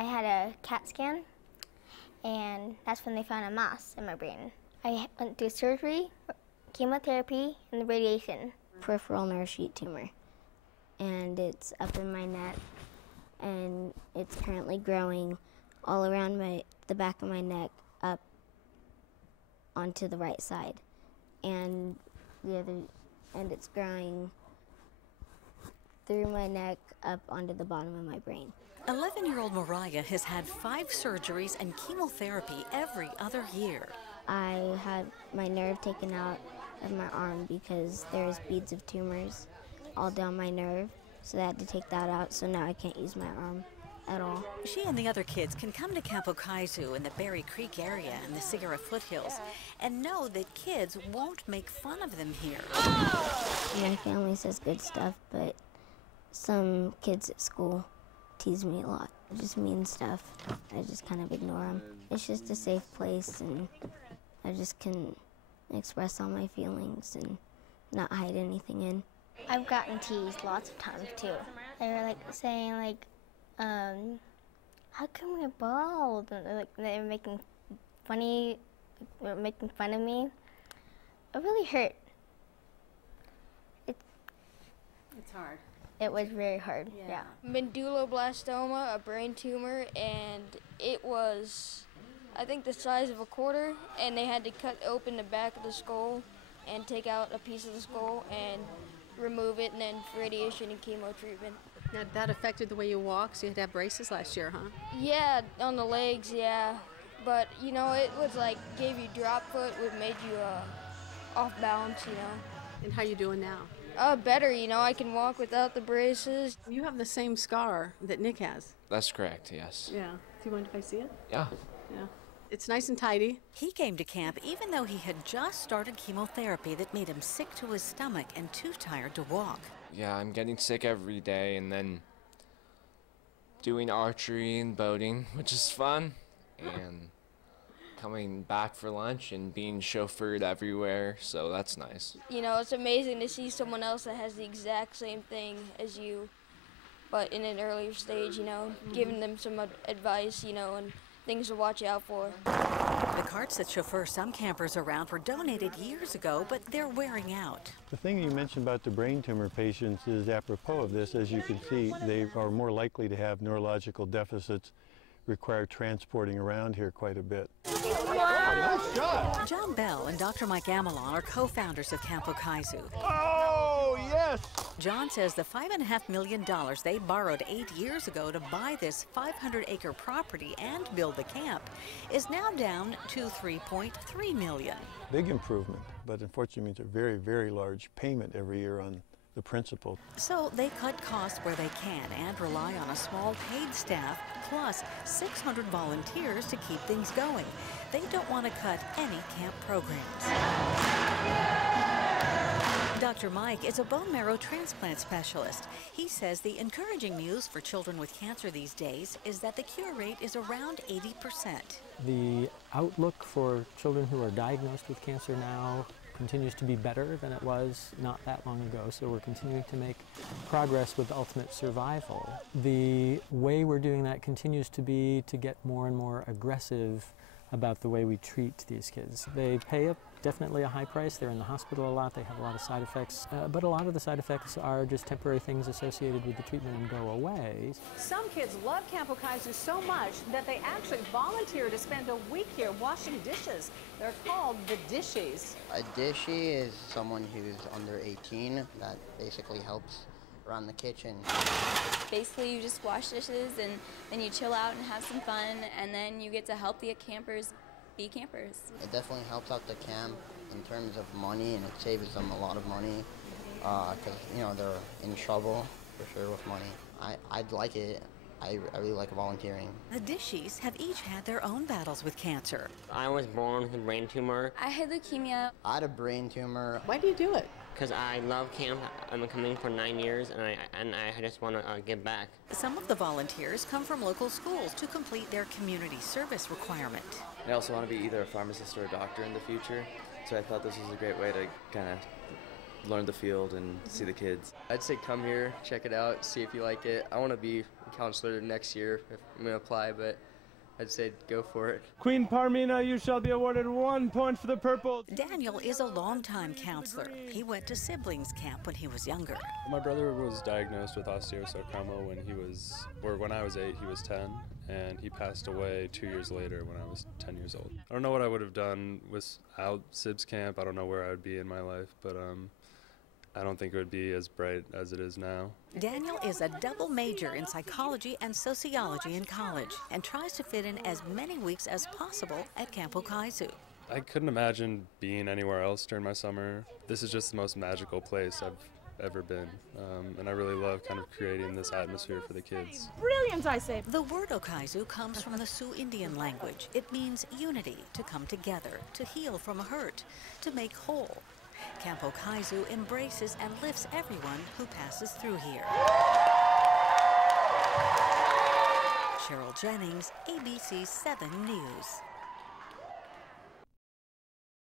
I had a CAT scan, and that's when they found a mass in my brain. I went through surgery, chemotherapy, and radiation. Peripheral nerve sheet tumor, and it's up in my neck, and it's currently growing all around the back of my neck up onto the right side, and it's growing through my neck up onto the bottom of my brain. 11-year-old Mariah has had 5 surgeries and chemotherapy every other year. I had my nerve taken out of my arm because there's beads of tumors all down my nerve, so they had to take that out, so now I can't use my arm at all. She and the other kids can come to Camp Okizu in the Berry Creek area in the Sierra foothills and know that kids won't make fun of them here. My family says good stuff, but some kids at school tease me a lot. Just mean stuff. I just kind of ignore them. It's just a safe place, and I just can express all my feelings and not hide anything in. I've gotten teased lots of times too. They were like saying like, how come you're bald? And like they were making fun of me. It really hurt. It's hard. It was very hard, yeah. Medulloblastoma, a brain tumor, and it was, I think, the size of a quarter, and they had to cut open the back of the skull and take out a piece of the skull and remove it, and then radiation and chemo treatment. Now, that affected the way you walk, so you had to have braces last year, huh? Yeah, on the legs, yeah. But, you know, it was like, gave you drop foot, it made you off balance, you know. And how you doing now? Better, you know, I can walk without the braces. You have the same scar that Nick has. That's correct, yes. Yeah. Do you mind if I see it? Yeah. Yeah. It's nice and tidy. He came to camp even though he had just started chemotherapy that made him sick to his stomach and too tired to walk. Yeah, I'm getting sick every day, and then doing archery and boating, which is fun, and coming back for lunch and being chauffeured everywhere, so that's nice. You know, it's amazing to see someone else that has the exact same thing as you, but in an earlier stage, you know, giving them some advice, you know, and things to watch out for. The carts that chauffeur some campers around were donated years ago, but they're wearing out. The thing you mentioned about the brain tumor patients is apropos of this. As you can see, they are more likely to have neurological deficits, require transporting around here quite a bit. Nice job. John Bell and Dr. Mike Amelon are co-founders of Camp Okizu. Oh, yes! John says the $5.5 million they borrowed 8 years ago to buy this 500-acre property and build the camp is now down to $3.3 million. Big improvement, but unfortunately means a very, very large payment every year on the principal. So they cut costs where they can and rely on a small paid staff plus 600 volunteers to keep things going. They don't want to cut any camp programs. Dr. Mike is a bone marrow transplant specialist. He says the encouraging news for children with cancer these days is that the cure rate is around 80%. The outlook for children who are diagnosed with cancer now continues to be better than it was not that long ago, so we're continuing to make progress with ultimate survival. The way we're doing that continues to be to get more and more aggressive about the way we treat these kids. They pay definitely a high price. They're in the hospital a lot. They have a lot of side effects, but a lot of the side effects are just temporary things associated with the treatment and go away. Some kids love Camp Okizu so much that they actually volunteer to spend a week here washing dishes. They're called the dishies. A dishie is someone who's under 18 that basically helps around the kitchen. Basically, you just wash dishes and then you chill out and have some fun, and then you get to help the campers be campers. It definitely helps out the camp in terms of money, and it saves them a lot of money because, you know, they're in trouble for sure with money. I'd like it. I really like volunteering. The dishies have each had their own battles with cancer. I was born with a brain tumor. I had leukemia. I had a brain tumor. Why do you do it? Because I love camp. I'm coming for 9 years, and I just want to give back. Some of the volunteers come from local schools to complete their community service requirement. I also want to be either a pharmacist or a doctor in the future, so I thought this was a great way to kind of learn the field and see the kids. I'd say come here, check it out, see if you like it. I want to be counselor next year if I'm going to apply, but I'd say go for it. Queen Parmina, you shall be awarded 1 point for the purple. Daniel is a longtime counselor. He went to siblings camp when he was younger. My brother was diagnosed with osteosarcoma when I was 8, he was 10, and he passed away 2 years later when I was 10 years old. I don't know what I would have done without SIBS camp. I don't know where I would be in my life, but I don't think it would be as bright as it is now. Daniel is a double major in psychology and sociology in college and tries to fit in as many weeks as possible at Camp Okizu. I couldn't imagine being anywhere else during my summer. This is just the most magical place I've ever been, and I really love kind of creating this atmosphere for the kids. Brilliant, I say. The word Okizu comes from the Sioux Indian language. It means unity, to come together, to heal from a hurt, to make whole. Camp Okizu embraces and lifts everyone who passes through here. Cheryl Jennings, ABC 7 News.